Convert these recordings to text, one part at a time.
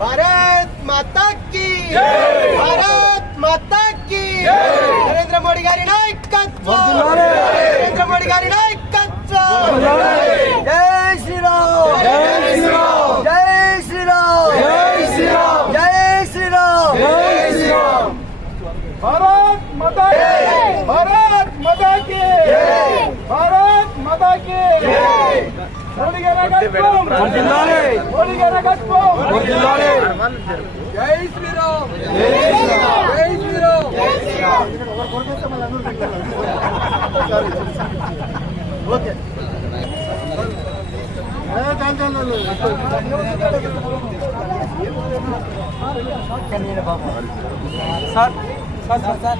भारत माता की भारत माता की नरेंद्र मोदी गारी नायकत्व नरेंद्र मोदी गारी नायकत्व जय श्री राम जय श्री राम जय श्री राम जय श्री राम जय श्री राम जय श्री राम भारत माता की भारत माता की भारत माता की मोदी गारी नायकत्व मोदी गारी नायकत्व जय श्री राम जय श्री राम जय श्री राम जय Shri Ram okay sir sir sir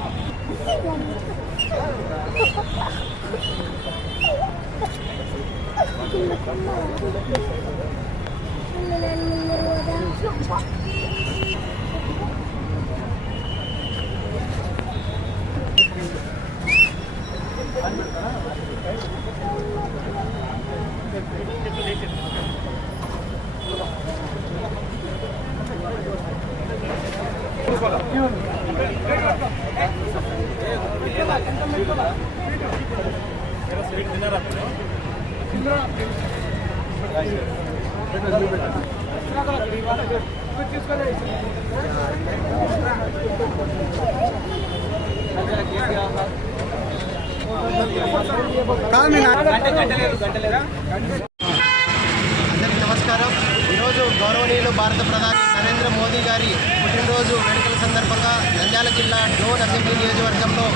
నమస్కారం. ఈరోజు గౌరవనీయులు భారత ప్రధాని నరేంద్ర మోదీ గారి పుట్టినరోజు వేడుకల సందర్భంగా నంద్యాల జిల్లా డోన్ అసెంబ్లీ నియోజకవర్గంలో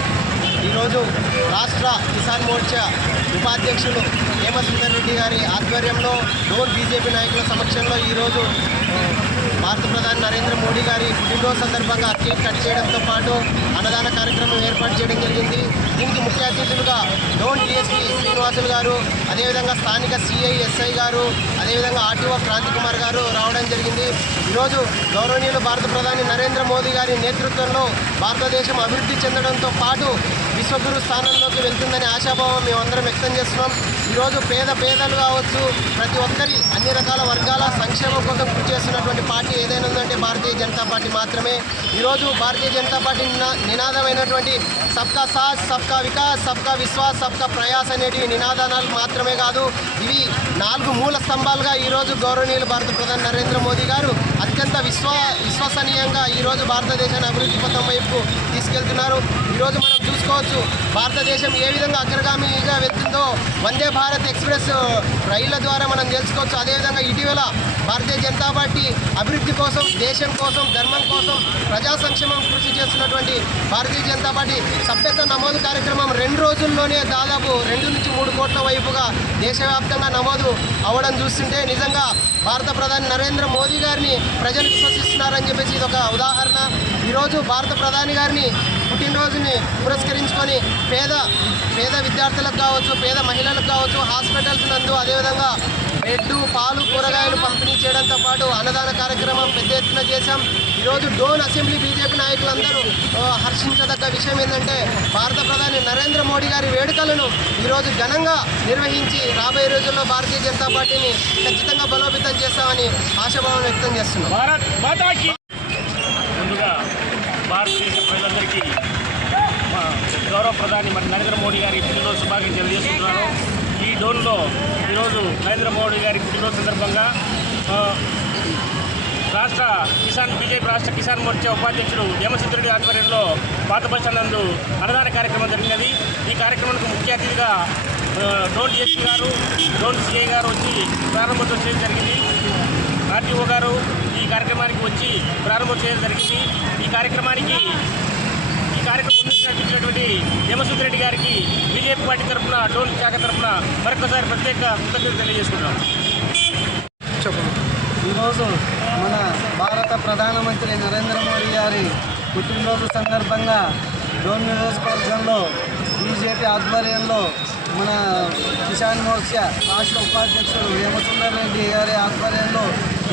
ఈరోజు రాష్ట్ర కిసాన్ మోర్చా ఉపాధ్యక్షులు హేమసుందర్ రెడ్డి గారి ఆధ్వర్యంలో డోన్ బీజేపీ నాయకుల సమక్షంలో ఈరోజు భారత ప్రధాని నరేంద్ర మోడీ గారి పుట్టినరోజు సందర్భంగా కేక్ కట్ చేయడంతో పాటు అన్నదాన కార్యక్రమం ఏర్పాటు చేయడం జరిగింది. దీనికి ముఖ్య అతిథులుగా డోన్ డిఎస్పీ శ్రీనివాసులు గారు, అదేవిధంగా స్థానిక సిఐ ఎస్ఐ గారు, అదేవిధంగా ఆర్టీఓ క్రాంతి కుమార్ గారు రావడం జరిగింది. ఈరోజు గౌరవనీయులు భారత ప్రధాని నరేంద్ర మోదీ గారి నేతృత్వంలో భారతదేశం అభివృద్ధి చెందడంతో పాటు విశ్వగురు స్థానంలోకి వెళ్తుందనే ఆశాభావం మేమందరం వ్యక్తం చేస్తున్నాం. ఈరోజు పేదలు కావచ్చు, ప్రతి ఒక్కరి అన్ని రకాల వర్గాల సంక్షేమం కోసం కృషి చేస్తున్నటువంటి పార్టీ ఏదైనా ఉందంటే భారతీయ జనతా పార్టీ మాత్రమే. ఈరోజు భారతీయ జనతా పార్టీ నినాదమైనటువంటి సబ్కా సాథ్, సబ్కా వికాస్, సబ్కా విశ్వాస్, సబ్కా ప్రయాస్ అనేటివి నినాదాలు మాత్రమే కాదు, ఇవి 4 మూల స్తంభాలుగా ఈరోజు గౌరవనీయులు భారత ప్రధాని నరేంద్ర మోదీ గారు అత్యంత విశ్వసనీయంగా ఈరోజు భారతదేశాన్ని అభివృద్ధి పథం వైపు తీసుకెళ్తున్నారు. ఈరోజు మనం చూసుకోవచ్చు భారతదేశం ఏ విధంగా అగ్రగామిగా వెళ్తుందో వందే భారత్ ఎక్స్ప్రెస్ రైళ్ల ద్వారా మనం తెలుసుకోవచ్చు. అదేవిధంగా ఇటీవల భారతీయ జనతా పార్టీ అభివృద్ధి కోసం, దేశం కోసం, ధర్మం కోసం, ప్రజా సంక్షేమం కృషి చేస్తున్నటువంటి భారతీయ జనతా పార్టీ సభ్యత్వ నమోదు కార్యక్రమం 2 రోజుల్లోనే దాదాపు 2 నుంచి 3 కోట్ల వైపుగా దేశవ్యాప్తంగా నమోదు అవ్వడం చూస్తుంటే నిజంగా భారత ప్రధాని నరేంద్ర మోదీ గారిని ప్రజలు విశ్వసిస్తున్నారని చెప్పేసి ఇది ఒక ఉదాహరణ. ఈరోజు భారత ప్రధాని గారిని పుట్టినరోజుని పురస్కరించుకొని పేద విద్యార్థులకు కావచ్చు, పేద మహిళలకు కావచ్చు, హాస్పిటల్స్ నందు అదేవిధంగా బ్రెడ్, పాలు, కూరగాయలు పంపిణీ చేయడంతో పాటు అన్నదాన కార్యక్రమం పెద్ద ఎత్తున చేశాం. ఈరోజు డోన్ అసెంబ్లీ బీజేపీ నాయకులందరూ హర్షించదగ్గ విషయం ఏంటంటే భారత ప్రధాని నరేంద్ర మోడీ గారి వేడుకలను ఈరోజు ఘనంగా నిర్వహించి రాబోయే రోజుల్లో భారతీయ జనతా పార్టీని ఖచ్చితంగా బలోపేతం చేస్తామని ఆశాభావం వ్యక్తం చేస్తున్నాం. ముందుగా భారతదేశ ప్రజలందరికీ గౌరవ ప్రధాని నరేంద్ర మోడీ గారి పుట్టినరోజు శుభాకాంక్షలు తెలియజేస్తున్నాను. ఈ డోన్లో ఈరోజు నరేంద్ర మోడీ గారి పుట్టినరోజు సందర్భంగా బీజేపీ రాష్ట్ర కిసాన్ మోర్చా ఉపాధ్యక్షుడు హేమసుందర్ రెడ్డి ఆధ్వర్యంలో పాత బస్టాండ్ నందు అన్నదాన కార్యక్రమం జరిగినది. ఈ కార్యక్రమానికి ముఖ్య అతిథిగా డోన్ డిఎస్పీ గారు, డోన్ సిఐ గారు వచ్చి ప్రారంభోత్సవం చేయడం జరిగింది. ఆర్టీఓ గారు ఈ కార్యక్రమానికి వచ్చి ప్రారంభం చేయడం జరిగింది. ఈ కార్యక్రమం నడిపించినటువంటి హేమసుందర్ రెడ్డి గారికి బీజేపీ పార్టీ తరఫున, డోన్ శాఖ తరఫున మరొకసారి ప్రత్యేక కృతజ్ఞతలు తెలియజేసుకుంటున్నాం. ఈరోజు మన భారత ప్రధానమంత్రి నరేంద్ర మోడీ గారి పుట్టినరోజు సందర్భంగా డోన్ నియోజకవర్గంలో బీజేపీ ఆధ్వర్యంలో మన కిసాన్ మోర్చా రాష్ట్ర ఉపాధ్యక్షుడు వేమసుందర్ రెడ్డి గారి ఆధ్వర్యంలో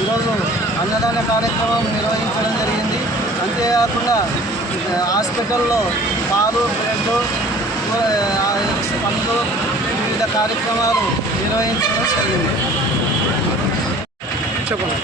ఈరోజు అన్నదాన కార్యక్రమం నిర్వహించడం జరిగింది. అంతేకాకుండా హాస్పిటల్లో పాలు, బ్రెడ్, పండ్లు, వివిధ కార్యక్రమాలు నిర్వహించడం జరిగింది. చెప్పండి.